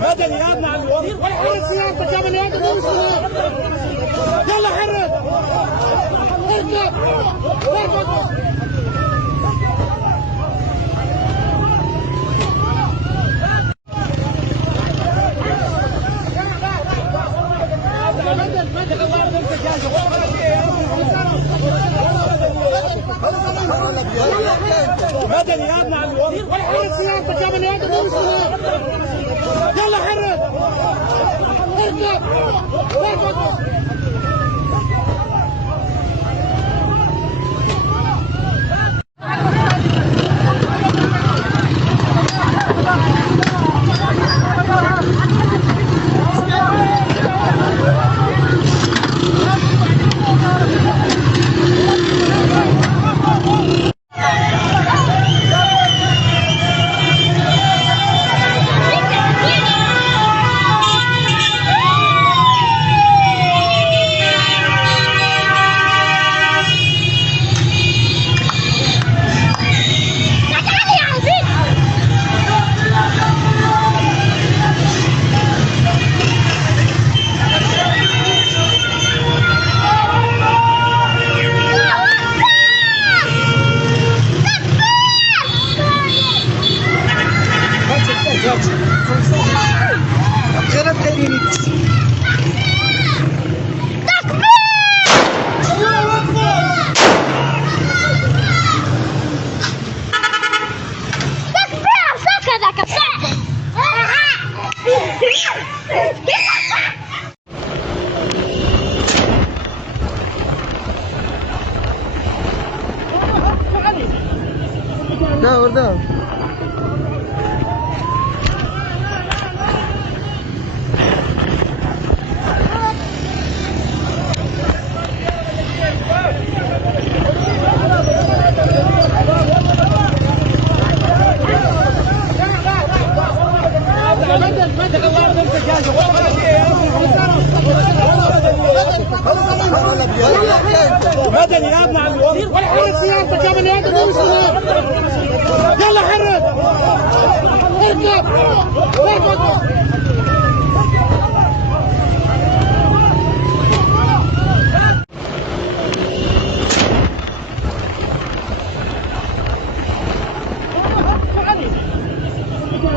مدني يا ابن عم الوزير ولا حرك سيارتك يا بني ادم. يلا حرك اركب اركب. مدني يا ابن عم الوزير ولا حرك سيارتك يا بني ادم. يلا حرك اركب اركب. ده ورده مدني يا ابن عم الوزير ولا حرك سيارتك يا بني ادم. يلا حرك اركب اركب.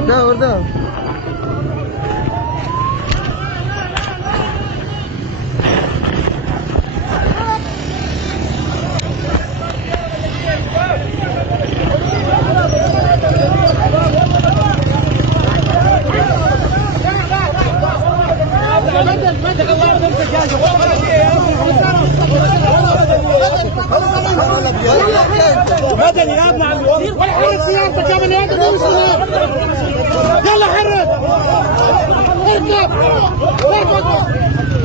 ده ورده مدني يا ابن عم الوزير ولا حرك سيارتك يا بني ادم. يلا حرك اركب اركب.